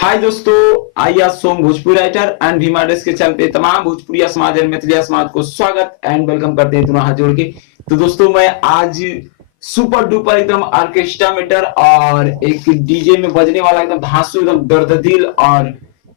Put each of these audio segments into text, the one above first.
हाय दोस्तों, आइए आज सोम Bhojpuri writer and Bhima desk के चैनल पे तमाम भोजपुरी समाज एंड मैथिली समाज को स्वागत एंड वेलकम करते हैं दोनों हाथ जोड़ के। तो दोस्तों मैं आज सुपर डुपर एकदम ऑर्केस्ट्रा मीटर और एक डीजे में बजने वाला एकदम धांसू एकदम दर्द दिल और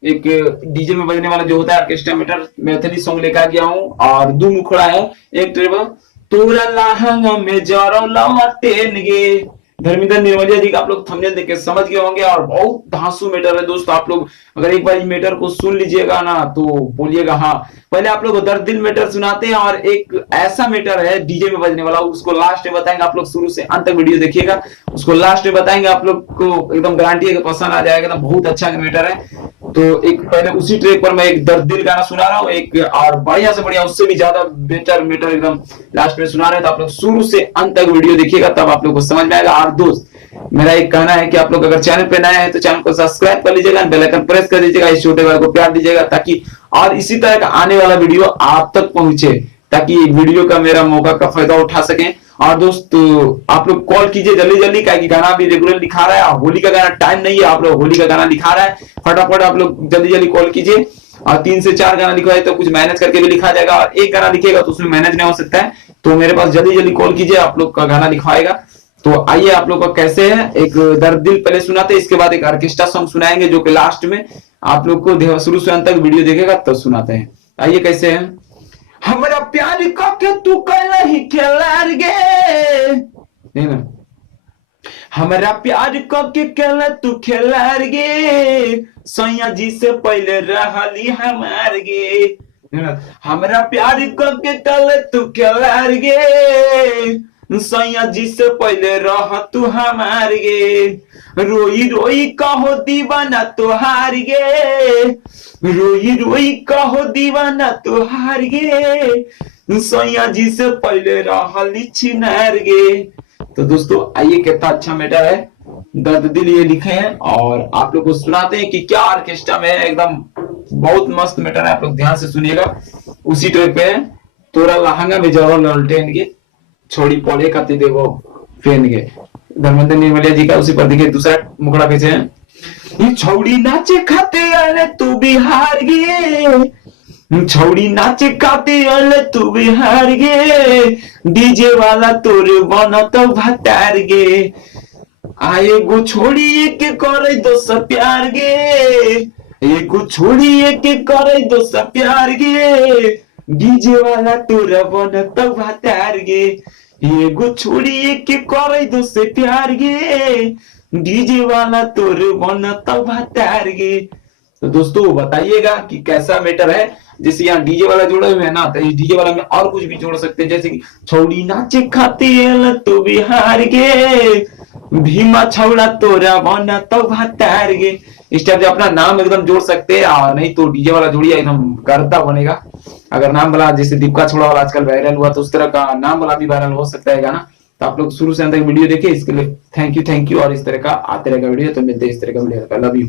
एक डीजे में बजने वाला जो होता है ऑर्केस्ट्रा मीटर मैथिली सॉन्ग लेकर गया हूँ। और दो मुखड़ा है, एक ट्रेबल तोरा लाहंगा में जरो लौटेन गे, धर्मेंद्र निर्मलिया जी का आप लोग थंबनेल देख के समझ गए होंगे। और बहुत धांसू मैटर है दोस्तों, आप लोग अगर एक बार इस मैटर को सुन लीजिएगा ना तो बोलिएगा हाँ। पहले आप लोग दर्द दिल मैटर सुनाते हैं और एक ऐसा मैटर है डीजे में बजने वाला, उसको लास्ट में बताएंगे। आप लोग शुरू से अंत तक वीडियो देखिएगा, उसको लास्ट में बताएंगे। आप लोग को एकदम गारंटी है कि पसंद आ जाएगा, बहुत अच्छा मैटर है। तो एक पहले उसी ट्रैक पर मैं एक दर्द दिल गाना सुना रहा हूँ, एक और बढ़िया से बढ़िया उससे भी ज्यादा बेटर मैटर एकदम लास्ट में सुना रहे हैं। तो आप लोग शुरू से अंत तक वीडियो देखिएगा, तब आप लोग को समझ में आएगा। और दोस्त मेरा एक कहना है कि आप लोग अगर चैनल पे नए हैं तो चैनल को सब्सक्राइब कर लीजिएगा, बेल आइकन प्रेस कर दीजिएगा, इस छोटे भाई को प्यार दीजिएगा ताकि और इसी तरह का आने वाला वीडियो आप तक पहुंचे, ताकि वीडियो का मेरा मौका का फायदा उठा सकें। और दोस्त आप लोग कॉल कीजिए जल्दी जल्दी, क्या गाना भी रेगुलर लिखा रहा है, होली का गाना टाइम नहीं है, आप लोग होली का गाना लिखा रहा है, फटाफट आप लोग जल्दी जल्दी कॉल कीजिए। और 3 से 4 गाना लिखवाए तो कुछ मैनेज करके भी लिखा जाएगा, और एक गाना लिखेगा तो उसमें मैनेज नहीं हो सकता है, तो मेरे पास जल्दी जल्दी कॉल कीजिए, आप लोग का गाना लिखवाएगा। तो आइए आप लोग का कैसे है, एक दर्द दिल पहले सुनाते, इसके बाद एक ऑर्केस्ट्रा सॉन्ग सुनाएंगे जो कि लास्ट में आप लोग को शुरू से अंत तक वीडियो देखेगा तब सुनाते हैं। आइए कैसे है। हमारा प्यार के तू कहला ही खेलार गे, नहीं ना, हमारा प्यार के कहला तू खेलार गे, सैया जी से पहले रहली हमार गे, हमारा प्यार के कहला तू खेलार गे, सैया जी से पहले रह तू हमार गे, रोई रोई कहो दीवाना तुहार गे, रोई रोई कहो दीवाना तुहार गे, सैया जी से पहले रहली छिनार गे। तो दोस्तों आइए कितना अच्छा मैटर है, दर्द दिल ये लिखे हैं और आप लोग को सुनाते हैं कि क्या ऑर्केस्ट्रा में है, एकदम बहुत मस्त मैटर है, आप लोग ध्यान से सुनिएगा। उसी ट्रैक पे है तोरा लहंगा में जरो ललटेन गे, छोड़ी पड़े कति देवो फेन गे, धर्मेंद्र निर्मलिया जी का उसी पर देखिए दूसरा मुखड़ा कैसे है। ये छौड़ी नाचे खाते आले तू बिहार गे, छौड़ी नाचे खाते आले तू बिहार गे, डीजे वाला तोरे बना तो भतार गे, आए गो छोड़ी एक करे दोस्त प्यार गे, एगो छोड़ी एक करे दोस्त प्यार गे, डीजे वाला तोरा बना तो भतार गे, एगो छोड़ी एक करे दोस्त प्यार गे, डीजे वाला तोर बनता भतार गे। तो दोस्तों बताइएगा कि कैसा मैटर है, जैसे यहाँ डीजे वाला जोड़े हुए है ना, तो इस डीजे वाला में और कुछ भी जोड़ सकते हैं, जैसे कि छौड़ी नाचे खाते तो बिहार गे, भीमा छौड़ा तोरा बनता भतार गे, इस टाइप से अपना नाम एकदम जोड़ सकते हैं। और नहीं तो डीजे वाला जोड़िए एकदम गर्दा बनेगा। अगर नाम वाला जैसे दीपिका छौड़ा वाला आजकल वायरल हुआ, तो उस तरह का नाम वाला भी वायरल हो सकता है गाना। तो आप लोग शुरू से अंत तक वीडियो देखिए, इसके लिए थैंक यू। और इस तरह का आते रहेगा वीडियो, तो मिलते हैं इस तरह का वीडियो। Love you.